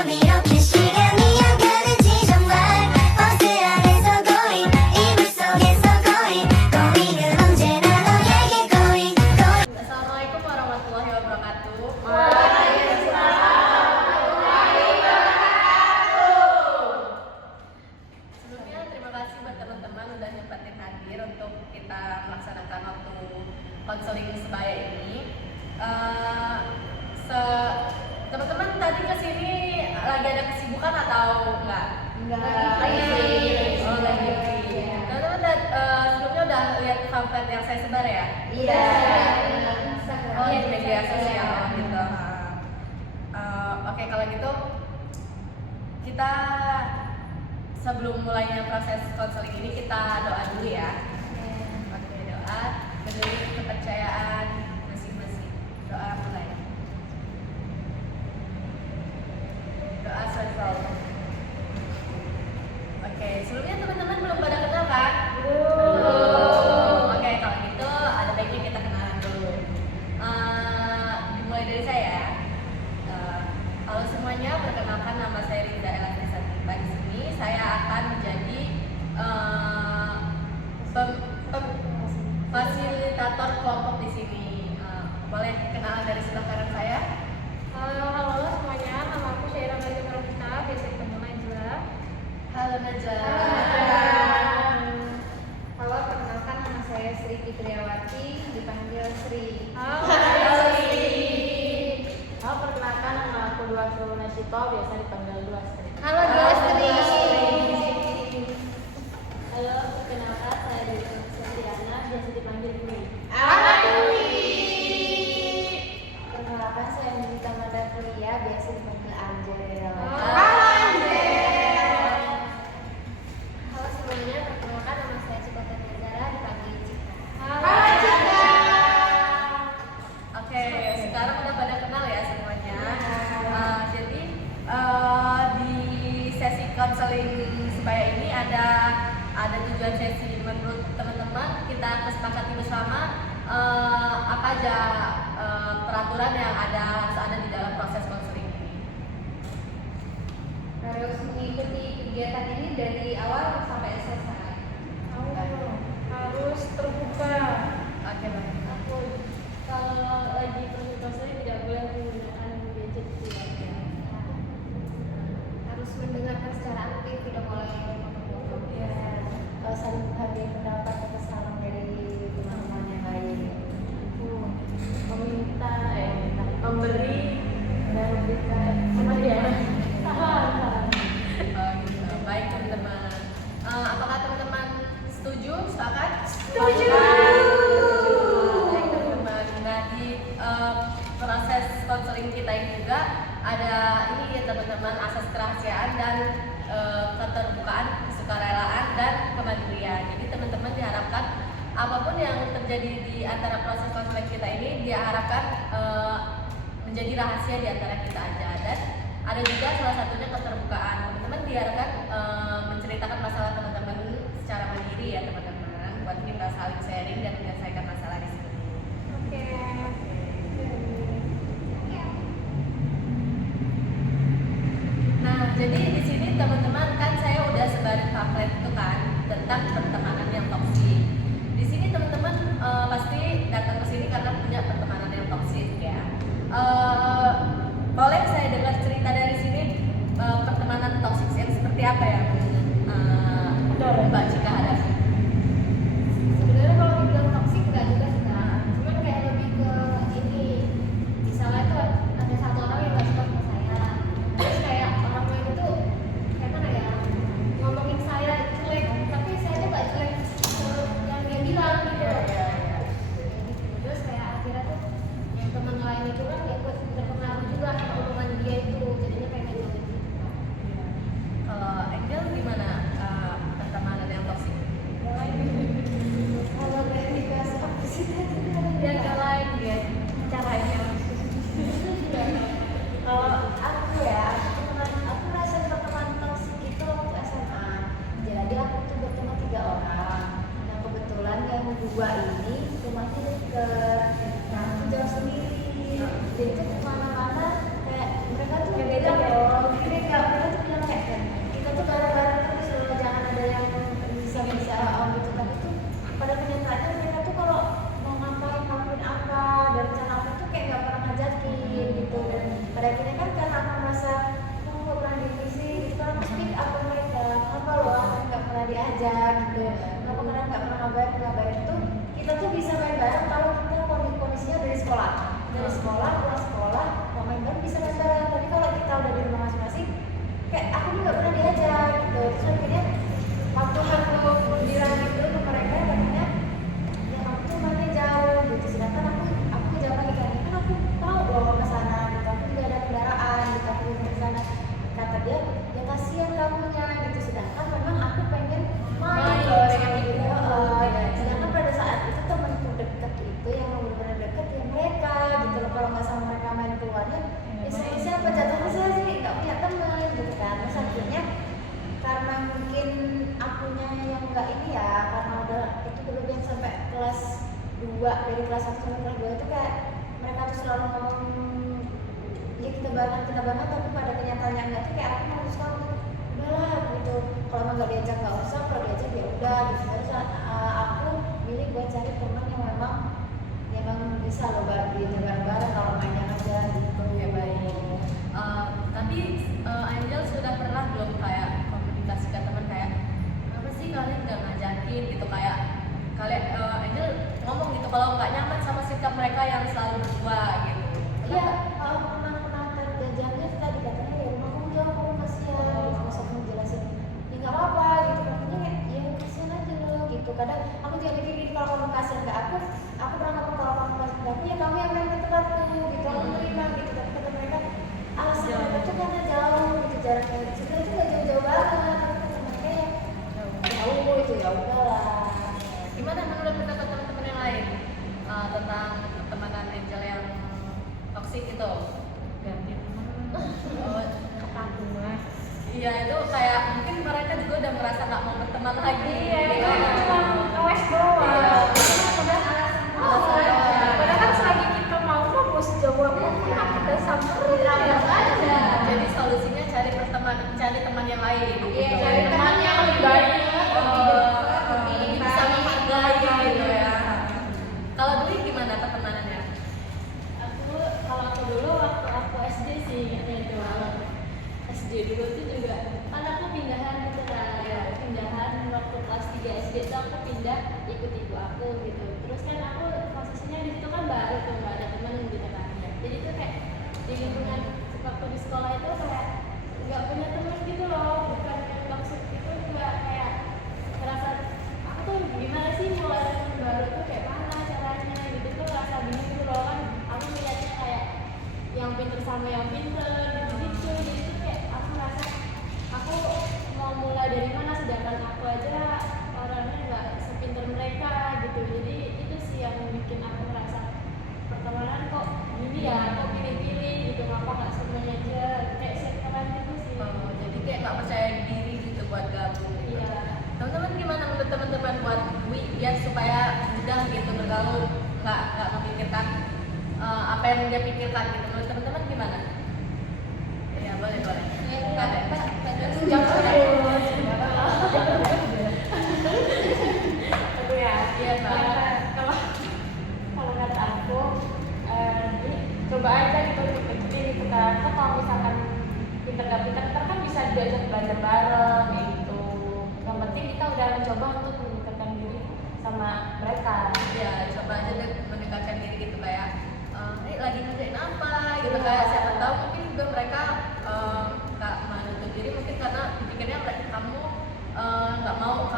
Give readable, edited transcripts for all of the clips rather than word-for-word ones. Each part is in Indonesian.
밤 이렇게 시간이 안 가는지 정말 버스 안에서 고인 이불 속에서 고인 고인은 언제나 너에게 고인 고인 Assalamualaikum warahmatullahi wabarakatuh. Sebelumnya terima kasih buat teman-teman udah nyempatin hadir untuk kita melaksanakan waktu konseling sebaya ini. Teman-teman tadi kesini lagi ada kesibukan atau enggak? Oh, lagi free. Teman-teman sebelumnya udah lihat pamflet yang saya sebar ya? Iya. Oh, di media sosial gitu. Oke, kalau gitu kita sebelum mulainya proses konseling ini kita doa dulu ya. Oke, doa menurut kepercayaan masing-masing. Doa mulai. Doa selesai. Oke, sebelumnya teman-teman belum pada kenal kan? Belum. Oke, kalau gitu ada baiknya kita kenalan dulu. Dimulai dari saya. Halo semuanya, perkenalkan nama saya Rinda Elastri Satipa. Di sini saya akan menjadi fasilitator kelompok di sini. Boleh kenalan dari sebelah kanan saya? Halo semuanya, nama aku Syaira Najwa Karofita, biasa dipanggil Najwa. Halo Najwa. Halo, perkenalkan nama saya Sri Fitriawati, dipanggil Sri. Halo Sri. Halo, perkenalkan nama aku Dua Sulu Nasito, biasa dipanggil Dua Sri. Halo Dua Sri. Halo, perkenalkan saya Dewi Setiana, biasa dipanggil Dwi. Perkenalkan saya Nita Mada Kuliah, biasa dipanggil Angel. Halo semuanya, perkenalkan nama saya Cikota Negara, dipanggil Cika. Oke, sekarang udah pada kenal ya semuanya. Jadi di sesi konseling sebaya ini ada tujuan sesi. Menurut teman-teman kita kesepakati bersama apa aja peraturan yang harus ada di dalam proses konseling ini. Harus mengikuti kegiatan ini dari awal sampai selesai. Harus terbuka. Oke, baik. Kalau lagi konsultasi tidak boleh menggunakan gadget ya. Harus mendengarkan secara aktif, tidak boleh memotong. Saling menghargai pendapat atau saran dari teman-teman yang lain. Memberi dan memberikan sama dia. Gitu. Baik teman-teman. Apakah teman-teman setuju? Sepakat? Setuju. Baik teman-teman. Nah di proses konseling kita ini juga ada ini ya teman-teman, asas kerahasiaan dan keterbukaan, kesukarelaan dan kemandirian. Jadi teman-teman diharapkan apapun yang terjadi di antara proses konseling kita ini diharapkan menjadi rahasia di antara kita aja. Dan ada juga salah satunya keterbukaan. Teman-teman diharapkan menceritakan masalah teman-teman secara mandiri ya teman-teman, buat kita saling sharing dan menyelesaikan masalah di sini. Oke. Nah, jadi di sini teman-teman kan saya udah sebarin pamflet itu kan tentang pertemanan yang toksik. Di sini teman-teman pasti datang ke sini karena punya pertemanan yang toksik ya. Boleh saya dengar cerita dari sini pertemanan toksik yang seperti apa ya? Mbak Cika hadapi. Sebenarnya kalau dibilang toksik enggak juga sih, Kak. Cuman kayak lebih ke ini. Misalnya tuh ada satu orang yang enggak suka sama saya. Terus kayak orang lain itu kayak mana ya? Ngomongin saya jelek, tapi saya tuh enggak jelek yang dia bilang gitu. Terus kayak akhirnya tuh yang teman lain itu kan ikut terpengaruh juga sama omongan dia itu. Jadinya pengen ngejauhin gitu. Kalau Angel gimana pertemanan yang toksik? ngerasa aku nggak pernah divisi gitu kan, speak up ke mereka, kenapa lo nggak pernah diajak gitu, kenapa kalian nggak pernah ngabarin itu, kita tuh bisa main bareng kalau kita kondisinya dari sekolah pulang sekolah mau main bareng bisa main bareng, tapi kalau kita udah di rumah masing-masing kayak aku tuh nggak pernah diajak gitu, terus akhirnya waktu aku bilang gitu ke mereka katanya ya kamu tuh mainnya jauh gitu, sedangkan aku jauh lagi kan aku tahu bahwa ke sana gitu, aku juga ada kendaraan gitu, aku bisa ke sana, kata dia ya kasihan kamunya gitu, sedangkan memang aku pengen main loh sama dia. Sedangkan pada saat itu temanku deket itu yang benar-benar deket ya mereka gitu loh, kalau nggak sama mereka main keluarnya ya saya siapa, jatuhnya saya sih nggak punya teman gitu kan. Terus akhirnya karena mungkin akunya yang nggak ini ya, karena udah itu berlebihan sampai kelas 2, dari kelas 1 sampai kelas 2 itu kayak mereka tuh selalu ngomong ya kita banget, tapi pada kenyataannya enggak tuh kayak aku memutuskan udahlah gitu, kalau emang nggak diajak nggak usah, kalau diajak ya udah gitu. Terus aku milih buat cari teman yang memang bisa loh diajak bareng-bareng kalau mainnya aja gitu. Ya baik. Tapi Angel sudah pernah belum kayak komunikasi ke teman kayak kenapa sih kalian nggak ngajakin gitu, kayak kalian Angel ngomong gitu kalau nggak nyaman sama sikap mereka yang selalu berdua gitu. Iya, kalau pernah jajannya tadi katanya ya rumah kamu jauh, kamu kasihan gitu, masa kamu jelasin ya nggak apa-apa gitu, makanya kayak ya kasihan aja loh gitu. Kadang aku juga mikir gini, kalau kamu kasihan ke aku pernah ngomong kalau kamu kasihan ke aku ya kamu yang main ke tempatku gitu, aku terima gitu. Tapi kata mereka alasan mereka tuh karena jauh gitu, jaraknya sebenarnya tuh nggak jauh-jauh banget, tapi kata mereka ya jauh itu ya udahlah. Gimana menurut pendapat teman-teman yang lain tentang pertemanan Angel yang toksik itu? Ganti Oh, kata mah. iya itu kayak mungkin mereka juga udah merasa nggak mau berteman lagi. Iya, itu gitu. kan cuma kewes doang. Iya. Padahal kan selagi kita mau fokus jawab kita samperin aja. Jadi solusinya cari teman yang lain. Iya, cari teman yang lebih baik, Lebih bisa menghargai gitu ya. Kalau dulu gimana pertemanannya? Kalau aku dulu waktu aku SD sih ingatnya itu SD dulu tuh juga kan aku pindahan gitu kan, pindahan waktu kelas 3 SD tuh aku pindah ikut ibu aku gitu. Terus kan aku posisinya di situ kan baru tuh nggak ada temen gitu kan, jadi tuh kayak di lingkungan waktu di sekolah itu kayak nggak punya temen gitu loh, bukan yang toxic gitu, nggak kayak ngerasa aku tuh gimana sih mulai temen baru tuh kayak mana caranya gitu, tuh ngerasa bingung gitu loh kan. Aku melihatnya kayak yang pinter sama yang pinter gitu, jadi tuh kayak aku merasa aku mau mulai dari mana, sedangkan aku aja orangnya nggak sepinter mereka gitu. Jadi itu sih yang bikin aku merasa pertemanan kok gini ya, kok pilih-pilih gitu, ngapa nggak semuanya aja kayak circle gitu sih. Jadi kayak nggak percaya diri gitu buat gabung. Gitu. Iya. Teman-teman gimana menurut teman-teman buat biar supaya mudah gitu bergaul, nggak memikirkan apa yang dia pikirkan gitu. Menurut teman-teman gimana? Ya boleh. Nggak ada. Aku ya, Iya, Mbak. kalau kata aku, ini coba aja gitu dipikir gitu kan. Kalau misalkan pinter gak pinter, ntar kan bisa diajak belajar bareng gitu. Yang penting kita udah mencoba untuk mendekatkan diri sama mereka. Ya coba aja deh mendekatkan diri gitu kayak lagi ngerjain apa gitu, kayak siapa tahu mungkin juga mereka nggak menutup diri mungkin karena pikirnya kamu nggak mau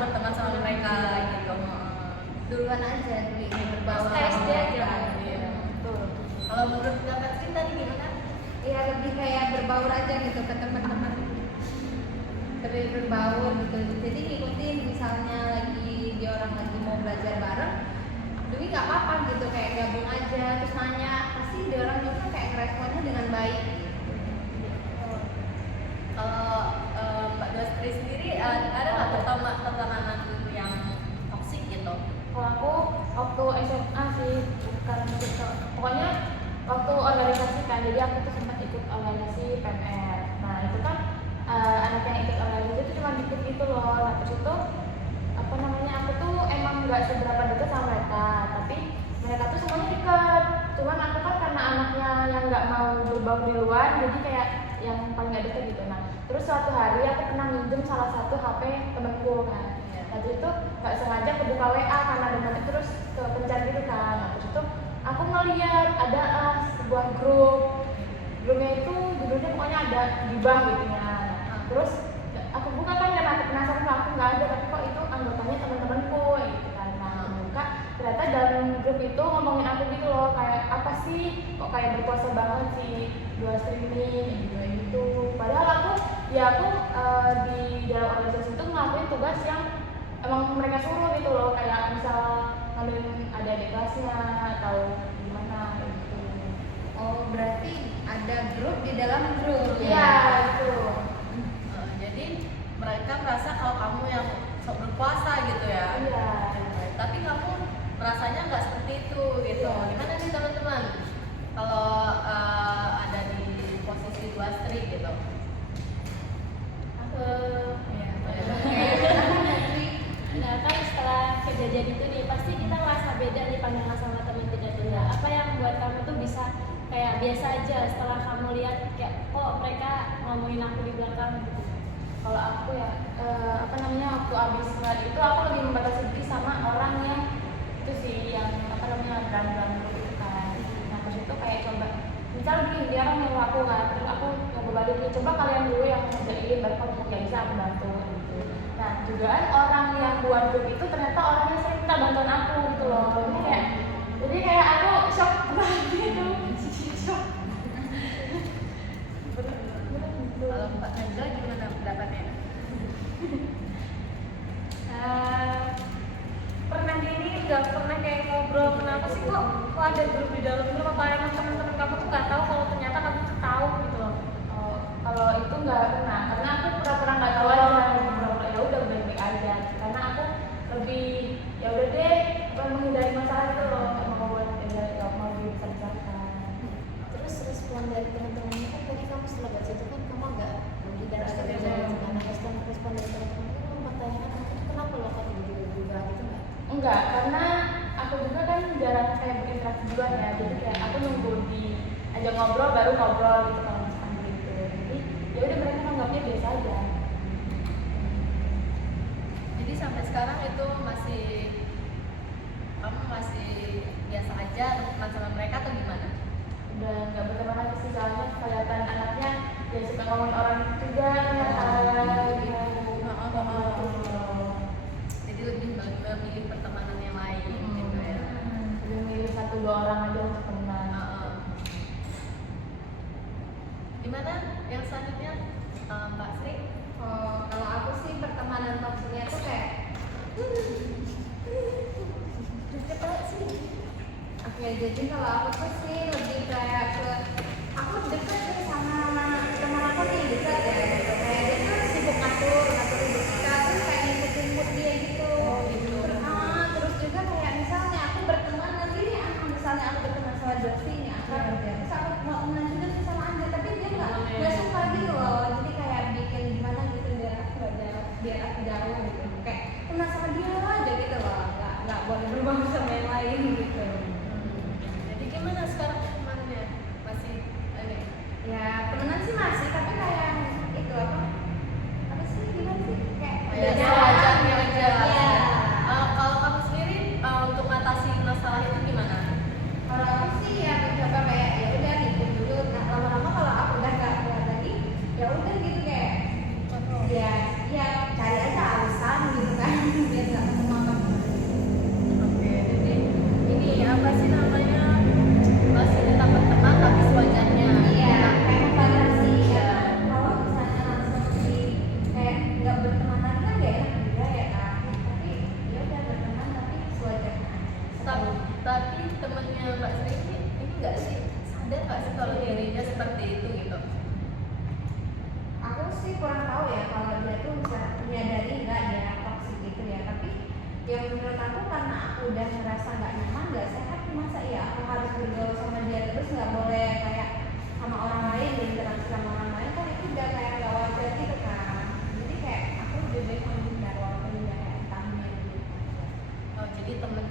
berteman sama mereka gitu. Duluan aja dulu ini berbaur. SD aja. Iya. Tuh. Kalau menurut pendapat Sri tadi gimana? Iya, lebih kayak berbaur aja gitu ke teman-teman, lebih berbaur gitu. Jadi ngikutin misalnya dia orang lagi mau belajar bareng, Dwi nggak apa-apa gitu, kayak gabung aja terus nanya, pasti dia orang juga kayak responnya dengan baik. Kalau Mbak Dostri sendiri ada nggak pertemanan yang toksik gitu? Kalau aku waktu SMA sih, bukan gitu. Pokoknya waktu organisasi kan, jadi aku tuh sempat ikut organisasi PMR. Nah itu kan anak yang ikut organisasi itu cuma dikit gitu loh. Nah terus itu apa namanya, aku tuh emang nggak seberapa deket sama mereka, tapi mereka tuh semuanya dekat. Cuman aku kan karena anaknya yang nggak mau gerbang di luar, jadi kayak yang paling gak deket gitu. Nah terus suatu hari aku pernah minjem salah satu HP temenku kan. Waktu itu nggak sengaja kebuka WA karena ada notif, terus kepencet gitu kan. Nah, terus itu aku ngeliat ada sebuah grupnya itu judulnya pokoknya ada gibah gitu ya. Nah, terus aku buka kan karena aku penasaran, aku nggak ada tapi kok itu anggotanya teman-temanku gitu kan. Nah aku buka ternyata dalam grup itu ngomongin aku gitu loh, kayak apa sih kok kayak berkuasa banget sih dua streaming gitu. Padahal aku di dalam organisasi itu ngelakuin tugas yang emang mereka suruh gitu loh, kayak misal ngambilin adik-adik kelasnya atau gimana gitu. Oh, berarti ada grup di dalam grup Iya, ya? gitu. Jadi mereka merasa kalau kamu yang sok berkuasa gitu ya. Iya. Tapi kamu merasanya nggak seperti itu gitu. Iya. Gimana nih teman-teman? Kalau ada di posisi dua strik gitu. Nah kan setelah kejadian itu nih pasti kita ngerasa beda nih pandangan sama teman kita tuh. Nah, apa yang buat kamu tuh bisa kayak biasa aja setelah kamu lihat kayak oh mereka ngomongin aku di belakang gitu. Kalau aku ya waktu abis ngeliat itu aku lebih membatasi diri sama orang yang itu sih yang brand grup itu kan. Nah terus itu kayak coba misal gini dia orang nyuruh aku kan, terus aku coba balik nih, coba kalian dulu yang ngerjain baru kamu yang bisa aku bantu gitu. Nah jugaan orang yang buat grup itu ternyata orang yang sering minta bantuan aku gitu loh. Jadi kayak aku shock banget gitu. Shock. Kalau Mbak Najla gimana pendapatnya? Pernah gini nggak pernah kayak ngobrol kenapa sih kok ada grup di dalam grup, apa emang teman-teman kamu tuh nggak tahu kalau ternyata kamu tuh tahu gitu loh? Oh, kalau itu nggak pernah, karena aku pura-pura nggak tahu aja, pura-pura ya udah baik-baik aja. Karena aku lebih ya udah deh, menghindari masalah itu loh, nggak mau buat nggak mau dibesar-besarkan. Terus respon dari teman-temannya kan tadi kamu setelah baca itu kan kamu agak menghindar agak jauh karena respon dari teman-temannya kamu mempertanyakan aku tuh kenapa lo kok begitu juga gitu nggak? Enggak, karena aku juga kan jarang kayak berinteraksi duluan ya, jadi kayak aku nunggu di ajak ngobrol baru ngobrol gitu kalau misalkan gitu. Jadi ya udah mereka anggapnya biasa aja. Jadi sampai sekarang itu kamu masih biasa aja teman sama mereka atau gimana? Udah nggak berteman lagi sih, soalnya kelihatan anaknya ya suka ngomongin orang juga ternyata gitu. Jadi lebih memilih pertemanan yang lain gitu ya. Lebih milih 1-2 orang aja untuk teman. Gimana yang selanjutnya Mbak Sri? Oh, kalau aku sih pertemanan toksiknya tuh kayak oke, jadi kalau aku tuh sih lebih kayak ke aku deket sih sama teman aku nih deket ya gitu. Kayak dia tuh sibuk ngatur hidup kita, terus kayak ngikutin mood dia gitu. Terus juga kayak misalnya aku berteman nanti nih, misalnya aku berteman sama Jovi nih terus aku mau teman juga sih sama Anda, tapi dia nggak suka gitu loh. Jadi kayak bikin gimana gitu biar aku jauh gitu. Kayak teman sama dia aja gitu loh, nggak boleh berubah sama yang lain gitu. Jadi gimana sekarang temannya? Masih ini? Ya temenan sih masih, tapi kayak itu apa sih gimana sih kayak Ya, wajarnya aja. Iya. Kalau kamu sendiri untuk mengatasi masalah itu gimana? Kalau aku sih ya mencoba kayak ya udah gitu dulu. Nah lama-lama kalau aku udah nggak kuat lagi, ya udah gitu kayak ya cari aja alasan gitu kan biar nggak ketemu apa. Oke, jadi ini apa sih namanya? Masih tetap berteman tapi sewajarnya. Iya, kayak membatasi ya. Kalau misalnya langsung di kayak nggak berteman lagi kan gak enak juga ya kan. Tapi ya udah berteman tapi sewajarnya aja. Tapi temennya Mbak Sri ini nggak sih sadar nggak sih kalau dirinya seperti itu gitu? Aku sih kurang tahu ya kalau dia tuh bisa menyadari nggak dia toksik gitu ya. Tapi yang menurut aku karena aku udah ngerasa nggak nyaman, nggak sehat, masa ya aku harus bergaul sama dia terus, nggak boleh kayak sama orang lain, berinteraksi sama orang lain kan itu udah kayak nggak wajar gitu kan. Jadi kayak aku lebih baik menghindar walaupun udah kayak tamunya gitu. Oh, jadi teman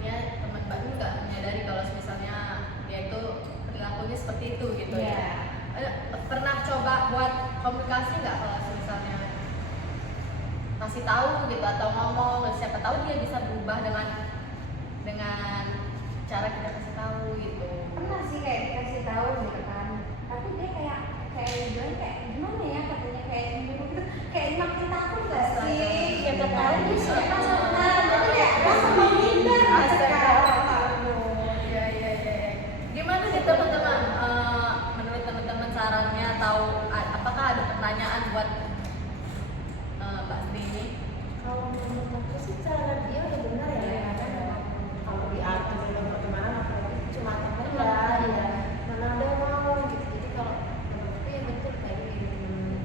Mbak ini nggak menyadari kalau misalnya dia itu perilakunya seperti itu gitu Iya. ya? komunikasi nggak kalau misalnya kasih tahu gitu atau ngomong, siapa tahu dia bisa berubah dengan cara kita kasih tahu gitu. Pernah sih kayak dikasih tahu gitu kan, tapi dia kayak bilang kayak gimana ya, katanya kayak cemburu gitu, kayak makin takut gak sih, siapa tahu dia siapa sama, jadi kayak rasa menghindar gitu kan. Iya. Gimana sih teman-teman? Menurut teman-teman sarannya atau apakah ada pertanyaan buat Mbak Sri ini? Kalau menurut aku sih cara dia udah benar ya, karena kalau diatur dalam pertemanan apalagi cuma teman ya, mana ada mau gitu. Jadi kalau menurutku yang betul tadi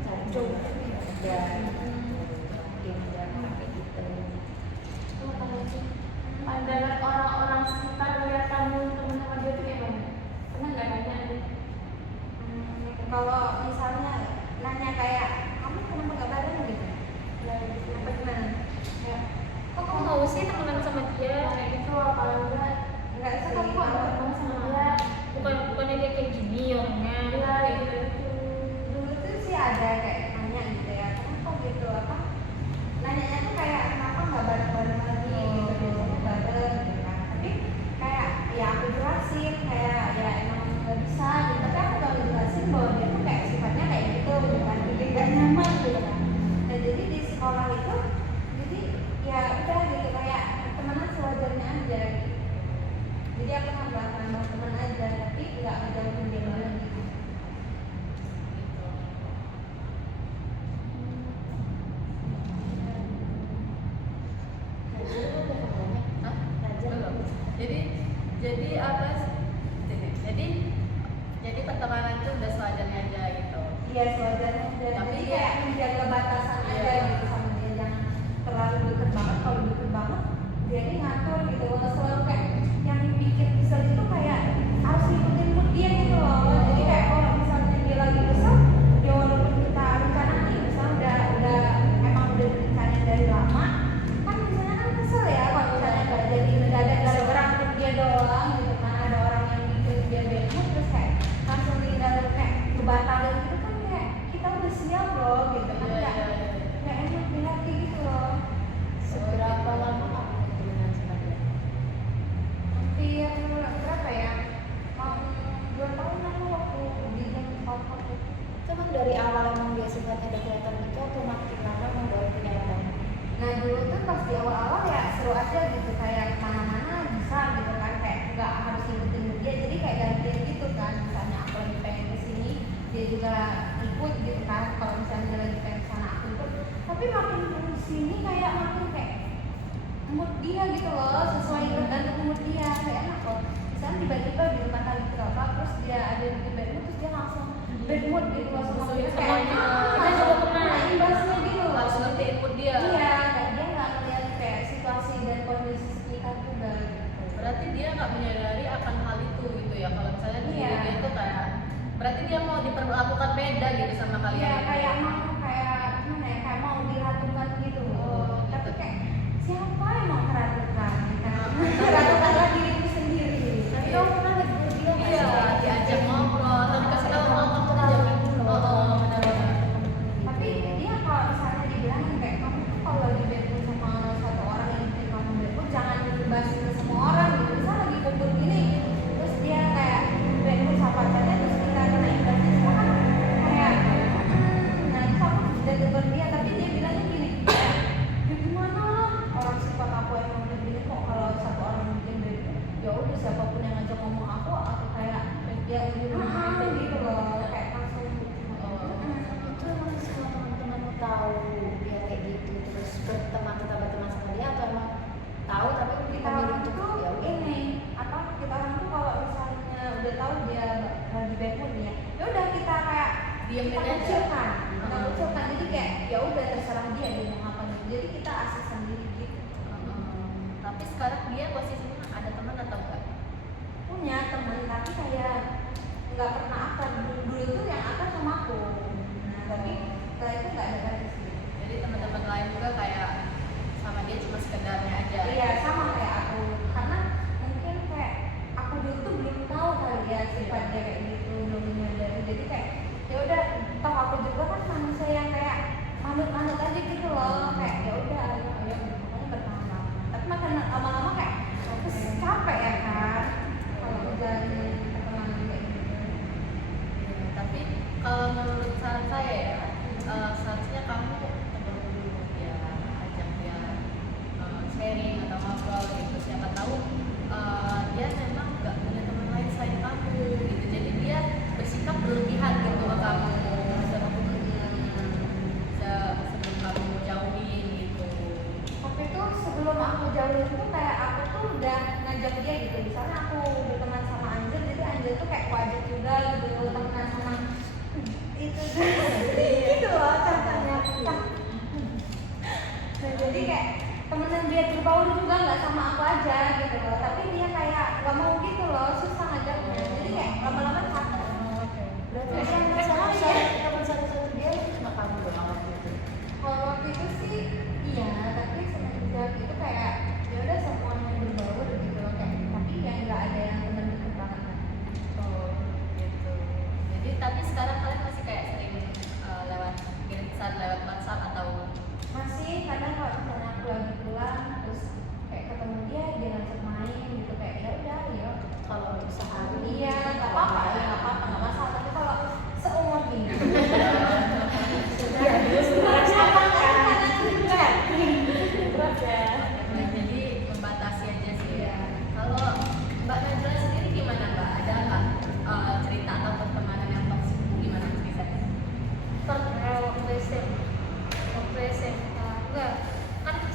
cari jodoh ya, dia bilang kayak gitu. Pandangan orang-orang sekitar melihat kamu teman sama dia tuh kayak mana? Pernah nggak nanya nih? Kalau misalnya nanya kayak kamu kenapa gak bareng gitu, apa gimana? Ya, Kok kamu mau sih temenan sama dia? Kayak gitu apa enggak? nggak sih Kok kok nggak teman sama dia? Bukannya dia kayak gini orangnya. Iya gitu. dulu tuh sih ada kayak nanya gitu ya, kenapa gitu apa? Nanyanya tuh kayak kenapa nggak bareng-bareng lagi gitu, biasanya bareng gitu kan. Tapi kayak ya aku jelasin kayak ya emang nggak bisa gitu, tapi aku kalau jelasin bahwa dia tuh kayak sifatnya kayak gitu, bukan bikin gak nyaman gitu kan. Nah jadi di sekolah itu jadi ya udah gitu kayak temenan sewajarnya aja gitu. Jadi aku nambah teman aja, tapi nggak ngejauhin dia banget gitu. Hah? Belum. Jadi apa sih? Jadi pertemanan itu udah sewajarnya aja gitu. Iya sewajarnya aja. Tapi Jadi dia- kayak menjaga batasan aja Iya. gitu sama dia, jangan terlalu deket banget. Kalau deket banget dia ini ngatur gitu. Kalau selalu kayak yang bikin kesel itu kayak harus ngikutin mood dia gitu loh. Jadi kayak kalau misalnya dia lagi kesel, ya walaupun kita rencana nih, misalnya udah emang udah rencana dari lama, kan misalnya kan kesel ya kalau misalnya nggak jadi mendadak gara-gara mood dia doang gitu kan, ada orang yang bikin dia bad mood terus kayak langsung ditinggalin kayak kebatalin gitu kan, kayak kita udah siap loh gitu kan, Iya. nggak enak di hati gitu loh. Seberapa lama kamu temenan sama dia? Hampir berapa ya, mau 2 tahun lalu waktu di jam pokok itu. Cuman dari awal emang dia sifatnya udah kelihatan gitu atau makin lama emang baru kelihatan? Nah dulu tuh pas di awal-awal ya seru aja gitu, kayak kemana-mana bisa gitu kan, kayak nggak harus ngikutin dia, jadi kayak gantian gitu kan, misalnya aku lagi pengen kesini dia juga ikut gitu kan, kalau misalnya dia lagi pengen kesana aku ikut. Tapi makin kesini kayak makin kayak mood dia gitu loh, sesuai tergantung mood dia, kayak enak kok. Misalnya tiba-tiba di rumah lagi berapa, terus dia ada di bad mood, terus dia langsung bad mood gitu loh sama dia, kayak Semuanya. Kita juga pernah. imbasnya gitu loh. Harus ngertiin mood dia. Iya, kayak dia nggak ngeliat kayak situasi dan kondisi sekitar juga gitu. Berarti dia nggak menyadari akan hal itu gitu ya. Kalau misalnya diri Iya. dia tuh kayak berarti dia mau diperlakukan beda gitu sama kalian. Iya, kayak mau kayak gimana ya, kayak mau diratukan gitu loh. Tapi kayak siapa yang mau meratukan? Kan? Meratukan lagi diriku sendiri. Tapi kamu pernah negur dia nggak Iya, sih? diajak ngobrol, tapi kasih tahu kalau kamu tuh jangan. Oh, benar-benar. Tapi dia kalau misalnya dibilangin kayak kamu tuh kalau lagi bad mood sama satu orang yang bikin kamu bad mood, jangan dibasin ke semua orang gitu. Misal lagi kumpul gini, terus dia kayak bad mood sama pacarnya, terus kita kena imbasnya, kita kan kayak nah itu aku udah tegur dia, tapi dia bilangnya gini, ya gimana lah, orang sifat aku emang udah gini kok, kalau satu orang yang bikin bad mood, ya udah siapapun yang ngajak ngomong aku kayak ya gitu loh, kayak langsung Itu emang semua teman-teman tahu dia kayak gitu terus kita berteman sama dia atau emang tahu tapi kita memilih orang untuk tuh ya udah ini apa, kita orang tuh kalau misalnya udah tahu dia lagi bad mood nih ya udah kita kayak Diemin kita aja. kecilkan, kita kecilkan, jadi kayak ya udah terserah dia mau apa gitu, jadi kita asik sendiri gitu. Tapi sekarang dia posisinya ada teman atau enggak? Punya temen tapi kayak nggak pernah akan, dulu tuh yang akan sama aku, nah tapi setelah itu nggak ada lagi sih. Jadi teman-teman lain juga kayak sama dia cuma sekedarnya aja. Iya sama kayak aku, karena mungkin kayak aku dulu tuh belum tahu kali ya sifat dia kayak gitu, belum menyadari, jadi kayak ya udah toh aku juga kan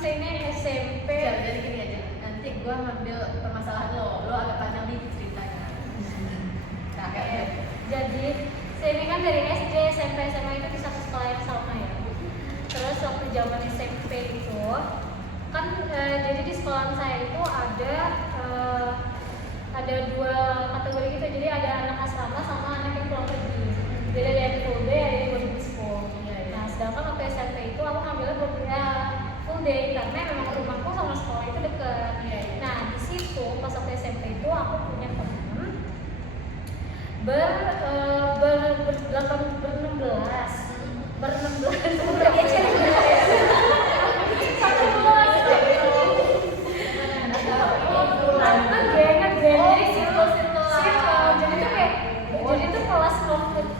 ini SMP. Jadi gini aja, nanti gue ngambil permasalahan lo agak panjang nih ceritanya. Nah, kayak Jadi saya ini kan dari SD, SMP, SMA itu di satu sekolah yang sama ya. Terus waktu zaman SMP itu kan jadi di sekolah saya itu ada dua kategori gitu. Jadi ada anak asrama sama anak yang pulang pergi. Jadi ada yang full day, ada yang boarding school. Nah, sedangkan waktu SMP itu aku ngambilnya full day karena memang rumahku sama sekolah itu dekat. Nah, di situ pas waktu SMP itu aku punya teman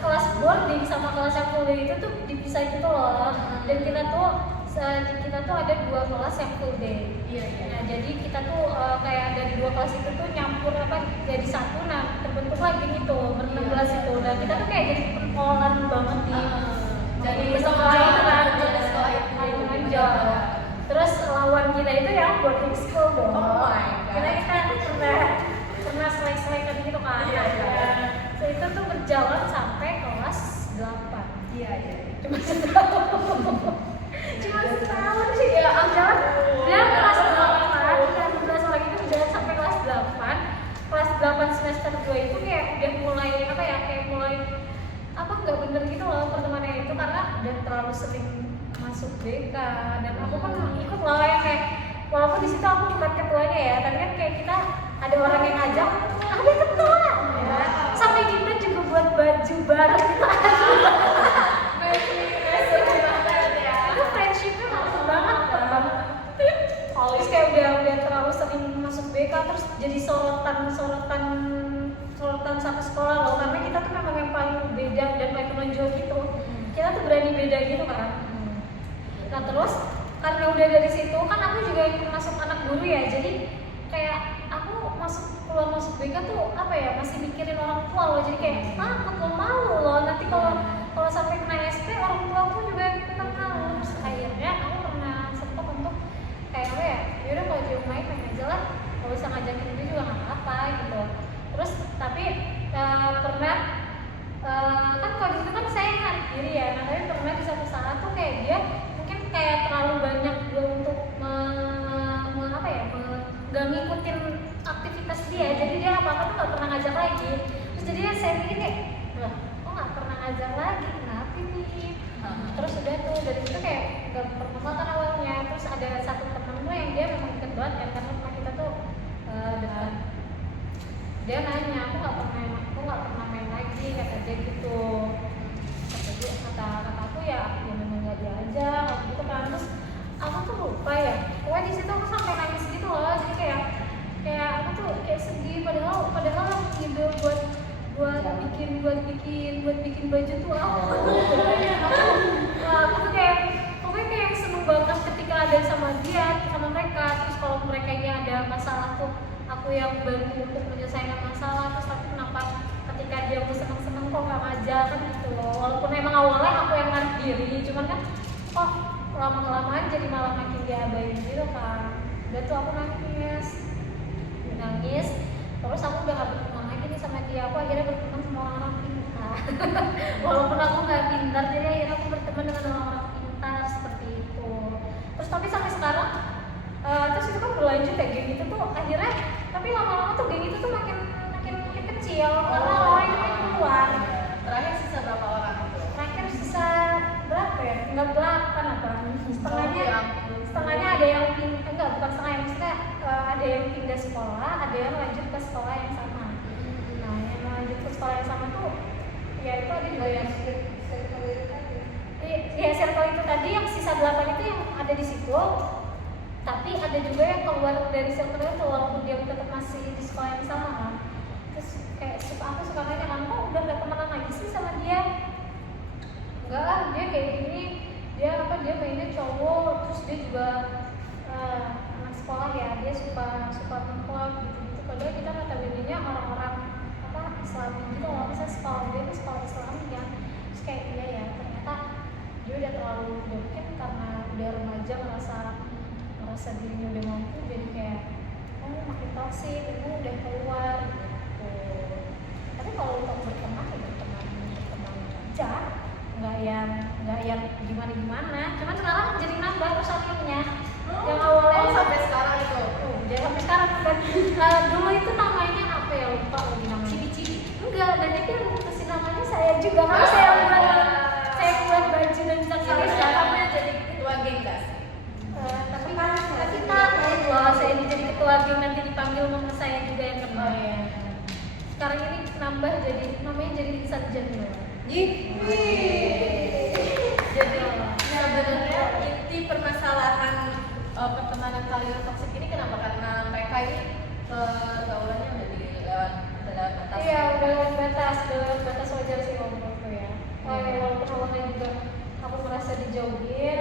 kelas boarding sama kelas yang full day itu tuh dipisah gitu loh. Dan kita tuh ada dua kelas yang full day. Nah, jadi kita tuh kayak dari dua kelas itu tuh nyampur jadi satu, nah terbentuk lagi gitu ber-16 itu. Nah, kita tuh kayak jadi perpolonan banget di sekolah itu kan. Terus lawan kita itu yang boarding school dong. Oh my God. Kita pernah selek-selekan gitu kan. So, itu tuh berjalan sampai kelas 8. Cuma setahun sih ya, jalan dia kelas 8 dan 16 lagi itu berjalan sampai kelas 8. Kelas 8 semester 2 itu kayak udah mulai nggak bener gitu loh pertemanannya itu, karena udah terlalu sering masuk BK dan aku kan ikut loh yang kayak walaupun di situ aku bukan ketuanya ya, tapi kan kayak kita ada orang yang ngajak, ada ketua ya. Sampai kita juga buat baju bareng gitu. Itu friendshipnya langsung banget kan. Terus kayak udah terlalu sering masuk BK, terus jadi sorotan satu sekolah loh, karena kita tuh memang yang paling beda dan paling menonjol gitu. Kita tuh berani beda gitu kan. Nah terus karena udah dari situ kan aku juga yang masuk anak guru ya, jadi kayak aku keluar masuk BK tuh masih mikirin orang tua loh, jadi kayak takut loh, malu loh nanti kalau sampai kena SP orang tua aku juga ikutan malu. Terus akhirnya aku pernah sempet untuk kayak yaudah kalau di rumah main aja lah, kalau bisa ngajakin itu juga nggak apa-apa gitu. Terus tapi pernah kan kalau di situ kan saya ingat diri ya, nah tapi pernah di satu saat tuh kayak dia mungkin kayak terlalu banyak gue untuk nggak ngikutin aktivitas dia, jadi dia apa-apa tuh nggak pernah ngajak lagi. Terus jadinya saya mikir kayak, lah kok nggak pernah ngajak lagi, kenapa nih? Terus udah tuh dari itu kayak nggak pernah kan awalnya. Terus ada satu temen gue yang dia memang deket banget ya, karena rumah kita tuh dekat. Dia nanya, aku nggak pernah main lagi, kata dia gitu. Kata aku ya memang nggak diajak gitu kan. Terus aku tuh lupa ya, pokoknya di situ aku sampai nangis gitu loh. Jadi kayak aku tuh kayak sedih, padahal ide buat bikin baju tuh aku tuh kayak pokoknya kayak seneng banget ketika ada sama dia, sama mereka. Terus kalau mereka ini ada masalah tuh aku yang bantu untuk menyelesaikan masalah. Terus tapi kenapa ketika dia mau seneng-seneng kok nggak ngajak kan gitu loh. Walaupun emang awalnya aku yang narik diri, cuman kan kok lama-kelamaan jadi malah makin diabain gitu kan. Udah tuh aku nangis. Terus aku udah gak berteman lagi nih sama dia. Aku akhirnya berteman sama orang-orang pintar. Walaupun aku gak pintar, jadi akhirnya aku berteman dengan orang-orang pintar seperti itu. Terus tapi sampai sekarang terus itu kan berlanjut ya geng itu tuh akhirnya, tapi lama-lama tuh geng itu tuh makin kecil karena orang itu makin keluar. terakhir sisa berapa orang itu? Terakhir sisa berapa ya? Tinggal 8 apa? Setengahnya ada yang bukan setengah, maksudnya ada yang pindah sekolah, ada yang lanjut ke sekolah yang sama. Nah, yang lanjut ke sekolah yang sama tuh ya itu ada juga yang circle itu tadi. Iya, circle itu tadi yang sisa 8 itu yang ada di situ. Tapi ada juga yang keluar dari circle itu walaupun dia tetap masih di sekolah yang sama kan. Terus kayak aku suka nanya kan, kok udah gak temenan lagi sih sama dia? Enggak lah, dia kayak gini, dia mainnya cowok, terus dia juga anak sekolah ya, dia suka ngeklub gitu. Padahal kita notabene-nya orang-orang Islami gitu loh, bisa sekolah dia tuh sekolah Islami ya. Terus kayak dia ya ternyata dia udah terlalu mungkin karena udah remaja ngerasa merasa dirinya udah mampu jadi kayak makin toksik, udah keluar gitu. Tapi kalau untuk berteman ya berteman aja, nggak yang gimana. Cuman sekarang jadi nambah personilnya. Yang awalnya sampai sekarang itu. jadi sampai sekarang kan dulu itu namanya apa ya, lupa lagi namanya. Cibi-cibi. Enggak, dan itu yang mutusin namanya saya juga karena saya buat baju dan Sampai cakep. sekarang jadi ketua geng gak sih? Tapi takut loh saya jadi ketua geng nanti dipanggil mama saya juga yang kena. Sekarang ini nambah jadi namanya jadi sarjan loh. Jadi sebenarnya inti permasalahan pertemanan kalian toksik ini kenapa? Karena mereka ini pergaulannya udah lewat batas. Iya, udah lewat batas wajar sih kalau menurutku ya. Walaupun awalnya juga aku merasa dijauhin,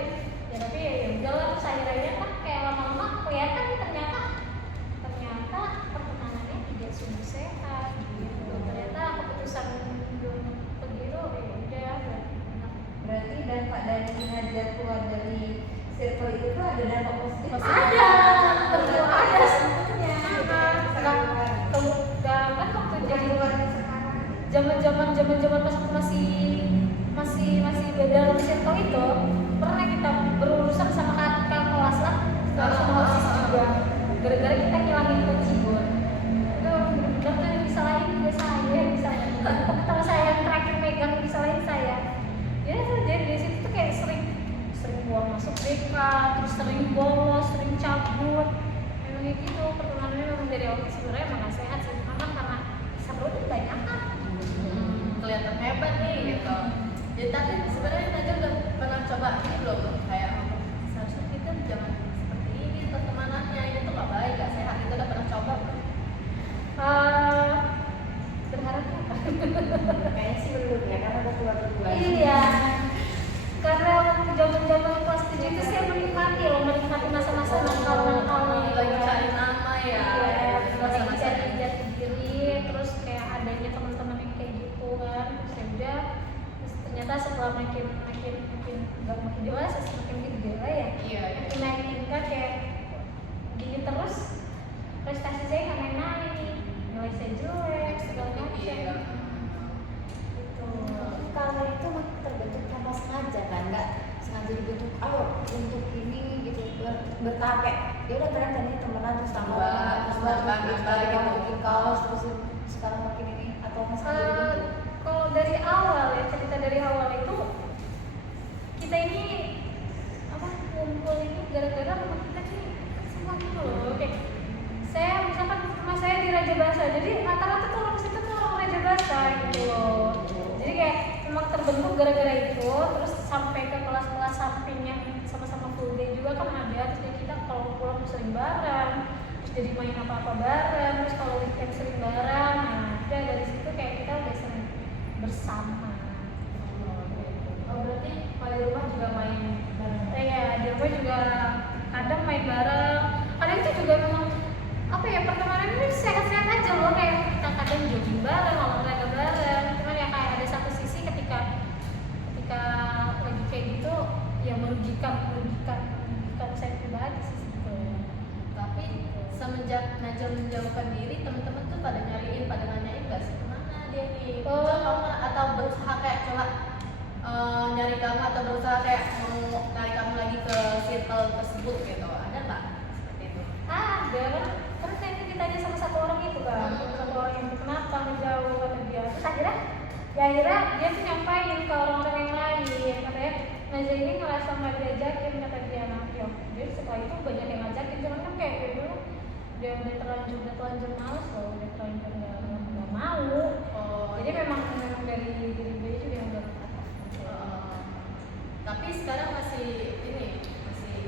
ya tapi ya udahlah, terus akhirnya kan kayak lama-lama kelihatan nih ternyata pertemanannya tidak sungguh sehat gitu. Ternyata keputusan pergi itu ya udah. Berarti dampak dari Nadia keluar dari circle itu tuh ada dampak positif? Ada, tentu ada sebetulnya. Kan waktu jadi zaman pas masih dalam circle itu pernah kita berurusan sama kakak kelas lah, sama OSIS juga. Gara-gara kita ngilangin kunci gue. Itu benar-benar yang disalahin gue sama saya yang terakhir megang disalahin saya. Jadi dari situ tuh kayak sering buang masuk BK, terus sering bolos, sering cabut. Memang kayak gitu, pertemanannya memang dari awal sebenarnya emang gak sehat sih, cuma kan karena seru tuh banyak kan. Kelihatan hebat nih gitu. Jadi tapi sebenarnya Najwa udah pernah coba ini belum kayak seharusnya kita jangan seperti ini pertemanannya, ini tuh gak baik, gak sehat, itu udah pernah coba belum? Berharapnya apa? Kayaknya sih belum ya, karena udah keluar duluan. Iya, karena waktu zaman kelas 7 itu saya menikmati masa-masa nakal-nakalnya. Lagi cari nama ya. Iya, Masa-masa lagi cari jati diri, terus kayak adanya teman-teman yang kayak gitu kan. Terus ya udah, terus ternyata setelah makin nggak makin dewasa, semakin gede ya. Iya. Makin naik tingkat kayak gini terus, prestasi saya nggak naik, nilai saya jelek, segala macam. Iya. Gitu. Kalau itu mah terbentuk tanpa sengaja kan, nggak sengaja dibentuk, untuk ini gitu bertahap kayak ya udah ternyata ini temenan terus tambah bikin kaos terus sekarang makin ini atau misalnya dibentuk. Kalau dari awal ya, cerita dari awal itu kita ini ngumpul ini gara-gara rumah kita nih semua gitu loh. Kayak saya misalkan rumah saya di Raja Basa, jadi rata-rata tuh orang situ tuh orang Raja Basa gitu loh. Jadi kayak memang terbentuk gara-gara itu, terus sampai ke kelas-kelas samping yang sama-sama full day juga kan ada. Terus jadi kita kalau pulang tuh sering bareng, terus jadi main apa-apa bareng, terus kalau weekend sering bareng. Nah, udah dari situ kayak kita udah sering bersama. Berarti kalau di rumah juga main bareng. Iya, di rumah juga kadang main bareng. Kadang itu juga memang apa ya, pertemanan ini sehat-sehat aja loh, kayak kita kadang jogging bareng, olahraga bareng. Cuman ya kayak ada satu sisi ketika lagi kayak gitu ya merugikan saya pribadi sih gitu. Tapi semenjak Najwa menjauhkan diri, teman-teman tuh pada nyariin, pada nanyain gak sih kemana dia nih? Muncul kamu atau berusaha kayak coba nyari kamu atau berusaha kayak mau narik kamu lagi ke circle tersebut gitu? Ada nggak seperti itu? Ada kan saya ditanya sama satu orang itu kan, satu orang yang kenapa ngejauh kata dia. Terus akhirnya dia tuh nyampain ke orang-orang yang lain, katanya Najwa ini ngerasa nggak diajakin, kata dia. Nah, jadi setelah itu banyak yang ngajakin, cuman kan kayak dulu udah terlanjur males loh, udah terlanjur nggak mau. Jadi memang dari diri dia juga yang berkata. Tapi sekarang masih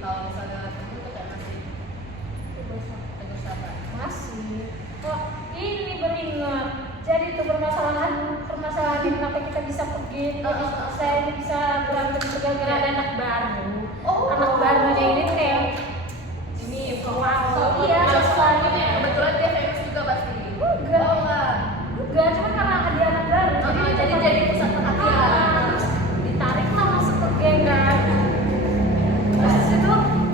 kalau misalnya ketemu tuh kayak masih tegur sapa. Masih. Oh, ini beringat. Jadi itu permasalahan kenapa kita bisa pergi, saya ini bisa berantem gara-gara ada anak baru. Anak barunya ini tuh kayak Ini wow, iya sesuatu. kebetulan dia famous juga pasti. Enggak, cuma karena ada anak baru. Jadi pusat perhatian. Terus ditarik lah masuk ke geng kan. Terus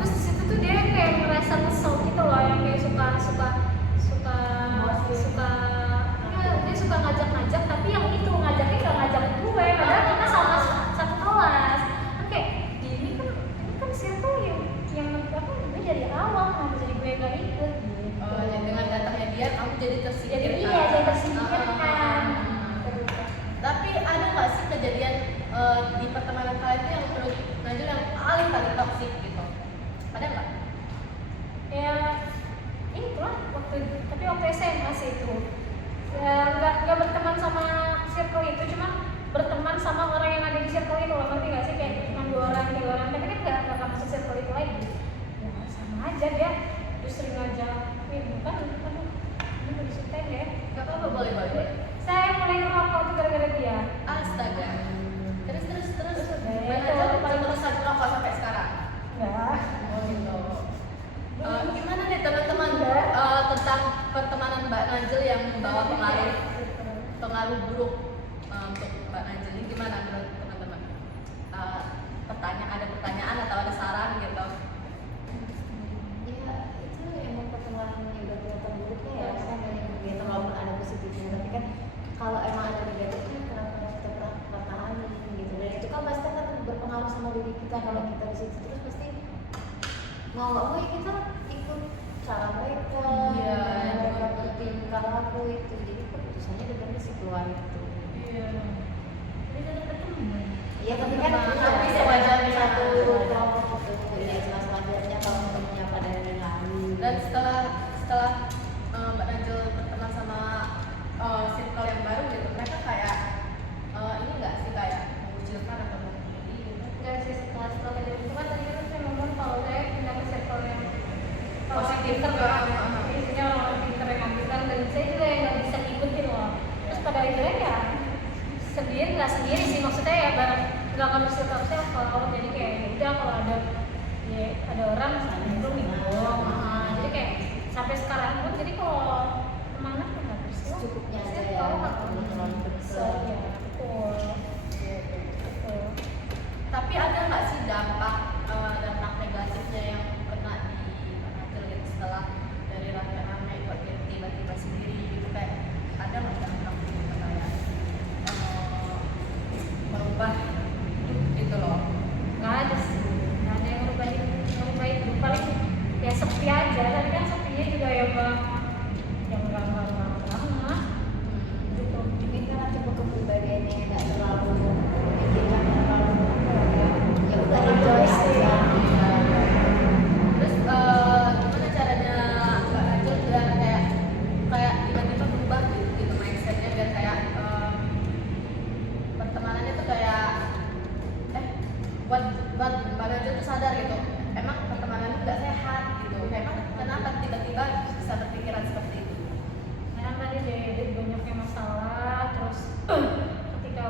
di situ tuh dia kayak terus sering ngajak bukan aduh ini mau disutain ya. Gak apa-apa, boleh. Saya mulai ngerokok tuh gara-gara dia. Astaga. Terus. Ya, Mbak itu Najel paling terusan merokok sampai sekarang? enggak. Oh gitu. Gimana nih teman-teman tentang pertemanan Mbak Najel yang membawa pengaruh buruk untuk Mbak Najel ini gimana menurut teman-teman? Ada pertanyaan atau ada saran gitu? Ya itu emang pertemanan yang berkaitan buruknya ya, kan banyak kegiatan walaupun ada positifnya, tapi kan kalau emang ada negatifnya kenapa kita pertahanin gitu, dan itu kan pasti akan berpengaruh sama diri kita. Kalau kita di situ terus pasti mau nggak mau ya kita ikut cara mereka, Iya, mereka bertingkah laku itu, jadi keputusannya benar si keluar itu. Iya. Ini tetap berteman. Iya tapi kan Tapi sewajarnya. satu kelompok itu ya jelas wajarnya kalau temennya pada yang lain. Dan setelah Mbak Najel berteman sama circle yang baru gitu, mereka kayak ini nggak sih kayak mengucilkan atau menjadi gitu? Enggak sih, setelah kejadian itu kan tadi kan saya ngomong kalau saya pindah ke circle yang Positif. pinter kan, isinya orang-orang pinter yang ngambilkan, dan saya juga yang nggak bisa ngikutin loh. Terus pada akhirnya ya sendiri nggak sendiri sih, maksudnya ya bareng nggak akan bisa tahu kalau jadi kayak ya udah kalau ada orang misalnya belum nimbrung, jadi kayak sampai sekarang pun jadi kalau kemana pun nggak bisa Secukupnya aja Pasti ya, tahu nggak kan. perlu terlalu Bisa, dekat. ya betul. Betul. Tapi ada nggak sih dampak negatifnya yang kena di Mbak Najel gitu setelah dari rame-rame kok dia tiba-tiba sendiri gitu, kayak ada nggak dampak gitu kayak berubah hidup gitu loh? Nggak ada sih, nggak ada yang merubah hidup, paling ya sepi aja. Tapi kan sepinya juga yang nggak banget gitu. Mungkin karena tipe kepribadiannya nggak terlalu memikirkan terlalu ya udah enjoy aja. Terus gimana caranya Mbak Najel biar kayak tiba-tiba berubah gitu mindsetnya, biar kayak pertemanannya tuh kayak buat Mbak Najel tuh sadar gitu, emang pertemanan itu nggak sehat gitu, emang kenapa tiba-tiba bisa berpikiran seperti itu? Karena tadi dia banyaknya masalah, terus ketika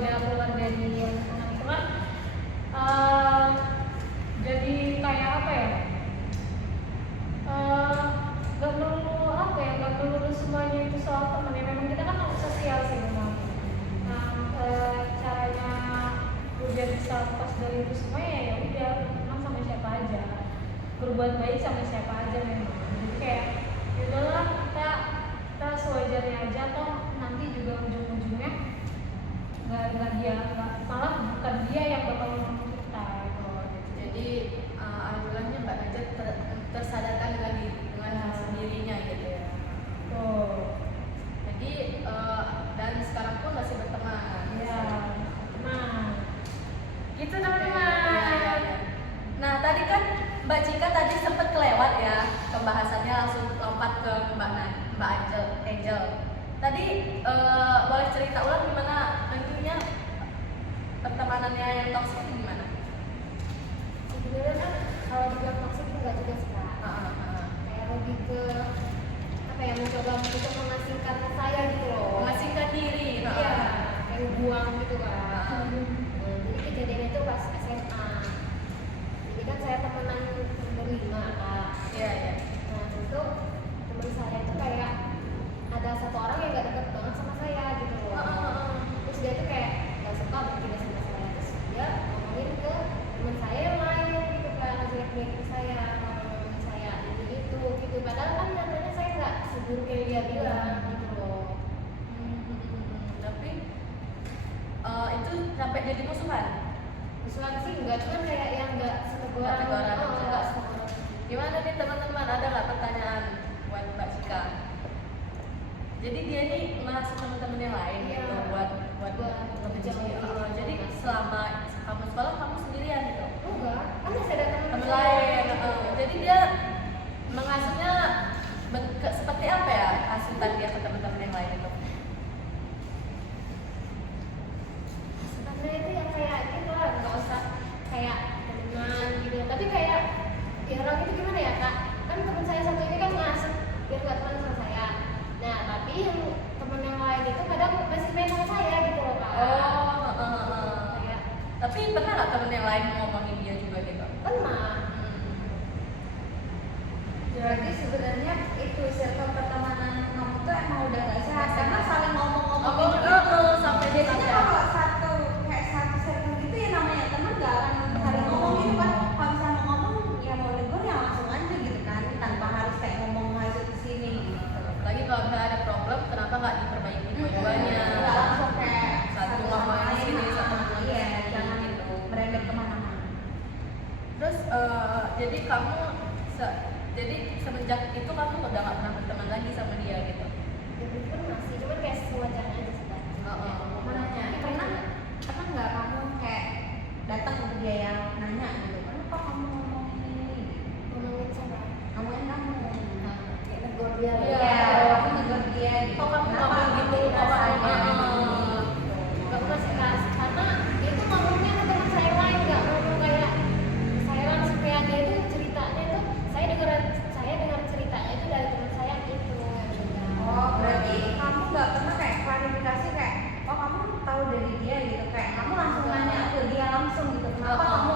udah keluar dari lingkungan itu kan jadi kayak apa ya, nggak melulu semuanya itu soal temen ya, memang kita kan harus sosial sih memang. Nah caranya udah bisa lepas dari itu semua ya udah teman sama siapa aja, berbuat baik sama siapa aja memang. Jadi kayak ya udahlah, kita sewajarnya aja, toh nanti juga ujung-ujungnya malah bukan dia yang bakal ngomong kita gitu. Jadi alhamdulillahnya Mbak Najel tersadarkan dengan sendirinya gitu ya. Tuh. Jadi dan sekarang pun masih berteman. Ya, teman. Gitu Ya, teman-teman. ya. Nah tadi kan Mbak Cika tadi sempat kelewat ya pembahasannya, langsung lompat ke Mbak Angel. Tadi boleh cerita ulang gimana nantinya pertemanannya yang toksik itu gimana? Sebenarnya kan kalau dibilang toksik itu nggak juga sih Kak. Kayak lebih ke apa ya, mencoba untuk mengasingkan saya gitu loh. Mengasingkan diri. Iya, kayak buang gitu kan. Jadi kejadian itu pas SMA. Jadi kan saya temenan berlima Kak. Iya. Nah itu teman saya itu kayak ada satu orang yang gak deket banget sama saya gitu loh. Terus dia tuh kayak gak suka berpindah sama saya, terus dia ngomongin ke teman saya yang lain gitu kan, ngejelek-jelekin saya, ngomongin saya gitu. Padahal kan nyatanya saya gak seburuk yang dia bilang gitu loh. Tapi itu sampai jadi musuhan. Musuhan sih enggak, cuman kayak yang gak seteguran. Teguran. Enggak seteguran. Gimana nih teman-teman, ada nggak pertanyaan buat Mbak Cika? Jadi dia nih ngasih teman-teman yang lain Iya. gitu buat ngebenci. jadi selama kamu sekolah kamu sendirian gitu. Enggak, kan masih ada Teman teman lain. Jadi dia menghasutnya seperti apa ya hasutan dia ke teman-teman yang lain itu? Sebenarnya itu yang kayak gitu lah, nggak usah kayak temenan gitu. Tapi Tapi pernah nggak temen yang lain ngomongin dia juga gitu? Pernah. Berarti sebenarnya itu circle pertemanan kamu tuh emang udah gak sehat karena saling ngomong-ngomong Sampai biasanya sampai- kalau satu circle gitu ya namanya teman gak akan saling ngomong gitu kan. Kalau misalnya mau ngomong ya mau negur ya langsung aja gitu kan tanpa harus kayak ngomong masuk ke sini gitu. Lagi kalau misalnya ada problem, kenapa nggak diperbaiki dua-duanya? Nggak langsung kayak Satu ngomongin di sini, satu sama ngomongin di iya sini, jangan gitu. merembet kemana-mana. Terus jadi kamu jadi semenjak itu kamu udah nggak pernah berteman lagi sama dia gitu? Ya belum masih, cuman kayak sewajarnya aja sih kan. Mau nanya, pernah nggak kamu kayak datang ke dia yang nanya gitu, kenapa kamu ngomong ini? Ngomongin sama Ngomongin kamu, kayak negor dia. Iya. Aku negur dia gitu. Kok kamu Kenapa ngomong gitu? Kok kamu rasanya? Gak pernah sih Kak, karena dia tuh ngomongnya ke teman saya lain, gak ngomong kayak saya langsung kayak dia itu ceritanya tuh saya dengar ceritanya itu dari teman saya gitu. Oh, berarti kamu nggak pernah kayak klarifikasi kayak, oh kamu tahu dari dia gitu, kayak kamu langsung nanya ke dia langsung gitu, kenapa kamu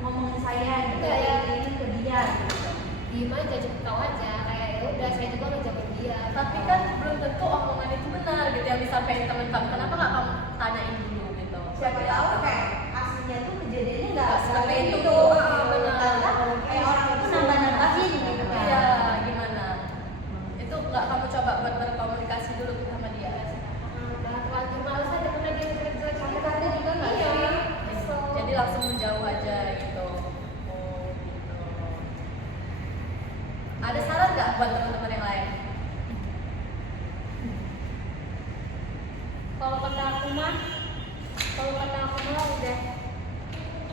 ngomongin saya gitu, Enggak ya. ini ke dia gitu. Diem aja, cepet tahu aja kayak ya udah saya juga ngejawab dia. Tapi kan belum tentu omongan itu benar gitu yang disampaikan teman kamu. Kenapa nggak kamu tanyain dulu gitu? Siapa tahu kayak aslinya tuh kejadiannya nggak Seperti kayak itu. gitu. Benar. Karena kayak orang itu nambah-nambahin gitu kan. Iya, gimana? Itu nggak kamu coba buat berkomunikasi dulu sama dia? Udah terlanjur males aja karena dia jelek-jelek Sakit hati juga nggak Iya. sih? Kesel. Jadi langsung menjauh aja gitu. Oh, gitu. Ada saran nggak buat teman-teman yang lain? Kalau kata aku mah udah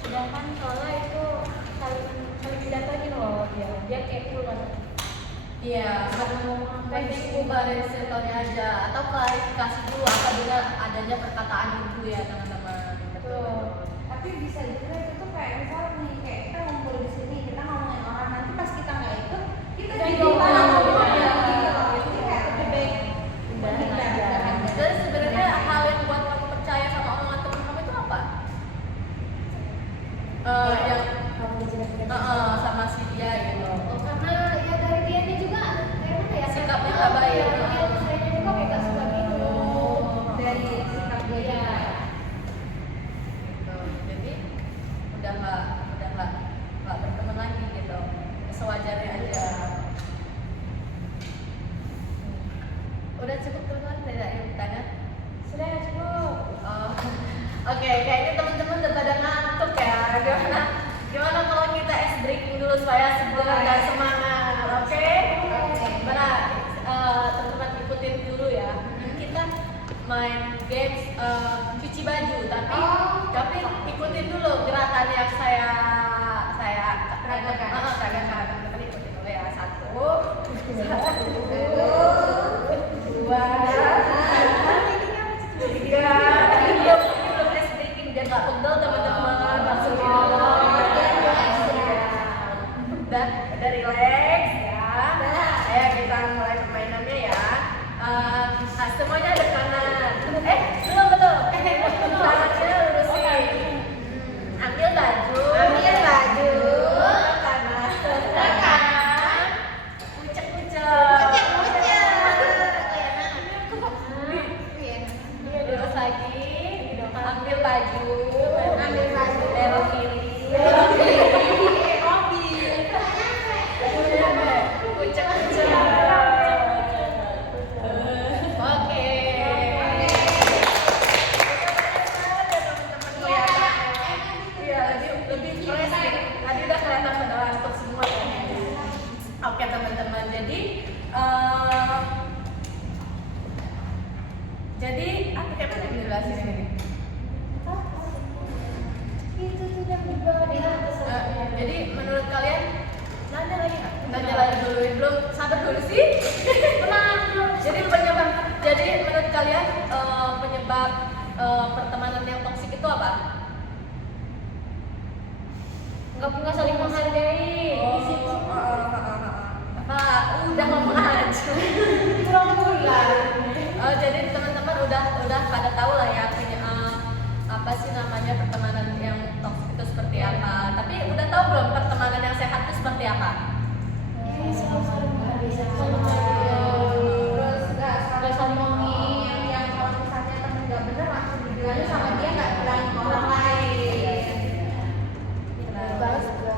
kan soalnya itu saling dijatuhin loh dia kayak gitu kan. Iya, mending bubarin circle-nya aja atau klarifikasi dulu apabila adanya perkataan itu ya teman-teman. Betul. Tapi bisa juga itu tuh kayak misalnya nih kayak kita ngumpul di sini kita ngomongin orang nanti pas kita nggak ikut kita Jadi jadi ngomong. ngomong Iya. Jadi kayak lebih baik menghindar. Dan sebenarnya hal yang buat kamu percaya sama omongan teman kamu itu apa? Yang Kamu jelek-jelek. sama si dia gitu. Oh, karena ya dari dianya juga kayak mana ya? Sikapnya nggak baik. Iya, saya juga kayak gak suka gitu. Dari sikap dia Iya. Gitu. Jadi udah nggak berteman lagi gitu. Sewajarnya aja. Udah cukup teman-teman, tidak yang bertanya? Sudah cukup. Oh, Oke, kayaknya teman-teman udah pada ngantuk ya. Gimana kalau kita es drinking dulu supaya segar dan semangat, oke? Benar, teman-teman ikutin dulu ya. Kita main games cuci baju, tapi ikutin dulu gerakan yang saya Peragakan. peragakan. Teman-teman ikutin dulu ya. Satu, dua, tiga. Belum es drinking biar nggak pegel teman-teman. Masukin dulu. Udah relax ya. Ayo kita mulai permainannya ya. Semuanya ada kanan. Belum. Tangannya lurusin. Ambil baju. Kanan. Kucek-kucek. Lurus lagi. Ambil baju. Belok kiri. Kucek-kucek. Oke. Iya, lebih fresh nih. Tadi udah kelihatan pada ngantuk semua ya. Oke teman-teman, jadi apa kayak mana jelasin ini? Itu sudah berbawa di atas. Jadi menurut kalian nanya lagi dulu belum sabar dulu sih. Jadi menurut kalian penyebab pertemanan yang toksik itu apa? Nggak saling menghargai. Udah ngomong aja. Kurang bulan. Jadi teman-teman udah pada tahu lah ya apa sih namanya pertemanan terus nggak salah ngomongin yang kalau misalnya temen nggak bener langsung dibilangin sama dia, nggak bilangin ke orang lain. Bagus juga.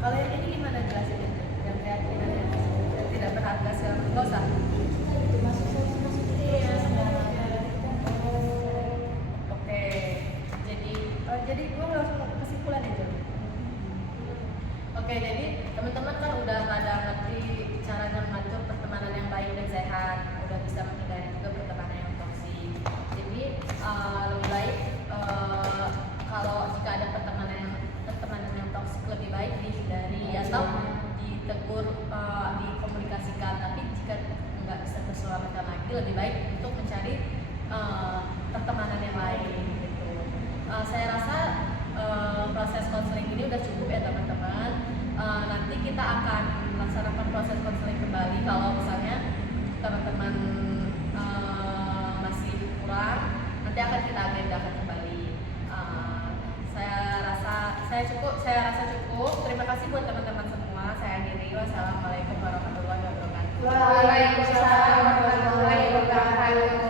Kalau yang ini gimana jelasin? Yang keyakinan yang tidak berharga segala nggak usah. Oke, jadi gue langsung ke kesimpulan aja. Oke, jadi teman-teman kan udah pada ngerti caranya mengatur pertemanan yang baik dan sehat, udah bisa menghindari juga pertemanan yang toksik. Jadi lebih baik kalau jika ada pertemanan yang toksik lebih baik dihindari atau ditegur, dikomunikasikan. Tapi jika nggak bisa terselamatkan lagi, lebih baik untuk mencari pertemanan yang lain gitu. Saya rasa proses konseling ini udah cukup ya teman-teman. Nanti kita akan melaksanakan proses konseling kembali kalau misalnya teman-teman masih kurang, nanti akan kita agendakan kembali. Saya rasa cukup. Terima kasih buat teman-teman semua. Saya akhiri. Wassalamualaikum warahmatullahi wabarakatuh. Waalaikumsalam warahmatullahi wabarakatuh.